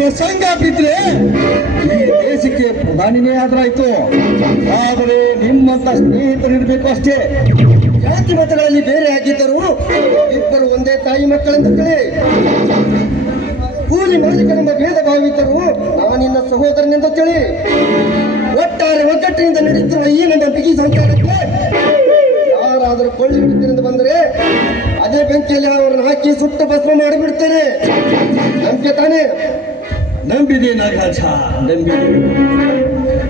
ಪ್ರಸಂಗ ಬಿದ್ರೆ ಈ ದೇಶಕ್ಕೆ ಪ್ರಧಾನಿನೇ ಆದ್ರಾಯ್ತು. ಆದರೆ ನಿಮ್ಮಂತ ಸ್ನೇಹಿತರಿರ್ಬೇಕು ಅಷ್ಟೇ. ಜಾತಿ ಮತಗಳಲ್ಲಿ ಬೇರೆ ಆಗಿದ್ದರು ಇಬ್ಬರು ಒಂದೇ ತಾಯಿ ಮಕ್ಕಳೆಂದು ತಿಳಿ. ಕೂಲಿ ಮಾಲೀಕನೆಂಬ ಭೇದ ಭಾವಿದ್ದರು ನಾನಿನ್ನ ಸಹೋದರನೆಂದು ತಿಳಿ. ಒಟ್ಟಾರೆ ಒಗ್ಗಟ್ಟಿನಿಂದ ನಡೆಯುತ್ತಿರುವ ಈ ನಮ್ಮ ಬಿಗಿ ಸಂಸಾರಕ್ಕೆ ಯಾರಾದರೂ ಕೊಳ್ಳಿ ಹಿಡಿತನೆಂದು ಬಂದರೆ ಅದೇ ಬೆಂಕಿಯಲ್ಲಿ ಅವರನ್ನು ಹಾಕಿ ಸುಟ್ಟು ಭಸ್ಮ ಮಾಡಿಬಿಡ್ತೇನೆ. ನಂಬಿಕೆ ತಾನೇ? ನಂಬಿದೆ ನಾಗರಾಜ, ನಂಬಿದೆ.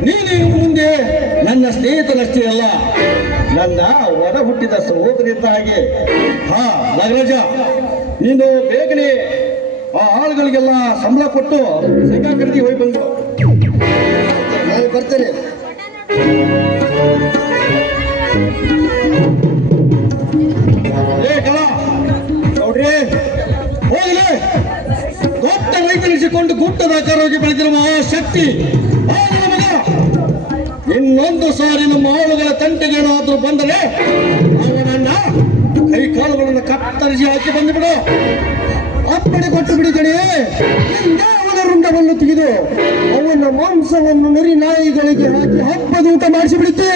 ನೀನು ಮುಂದೆ ನನ್ನ ಸ್ನೇಹಿತನಷ್ಟೇ ಅಲ್ಲ, ನನ್ನ ಒಡ ಹುಟ್ಟಿದ ಸಹೋದರಿದ್ದ ಹಾಗೆ. ಹಾ ನಾಗರಾಜ, ನೀನು ಬೇಗನೆ ಆ ಆಳುಗಳಿಗೆಲ್ಲ ಸಂಬಳ ಕೊಟ್ಟು ಶೇಂಗಾ ಖರೀದಿ ಹೋಗಿ ಬಂದು. ನಾನು ಬರ್ತೇನೆ. ನೋಡ್ರಿ, ಹೋಗಲಿ. ದೊಡ್ಡ ರೈತನಿಸಿಕೊಂಡು ಗುಡ್ಡದ ಆಕಾರವಾಗಿ ಬೆಳೆದಿರುವ ಆ ಶಕ್ತಿ ಮಗ ಇನ್ನೊಂದು ಸಾರಿ ನಮ್ಮ ಆಳುಗಳ ತಂಟೆಗೆ ಏನಾದರೂ ಬಂದರೆ ಅವನನ್ನ ಕೈ ಕಾಲುಗಳನ್ನು ಕತ್ತರಿಸಿ ಹಾಕಿ ಬಂದುಬಿಡು. ಅಪ್ಪಣೆ ಕೊಟ್ಟು ಬಿಡಿದಣೆ. ಅವನ ರುಂಡವನ್ನು ತೆಗೆದು ಅವನ ಮಾಂಸವನ್ನು ನರಿ ನಾಯಿಗಳಿಗೆ ಹಾಕಿ ಹಬ್ಬದ ಊಟ ಮಾಡಿಸಿಬಿಡುತ್ತೆ.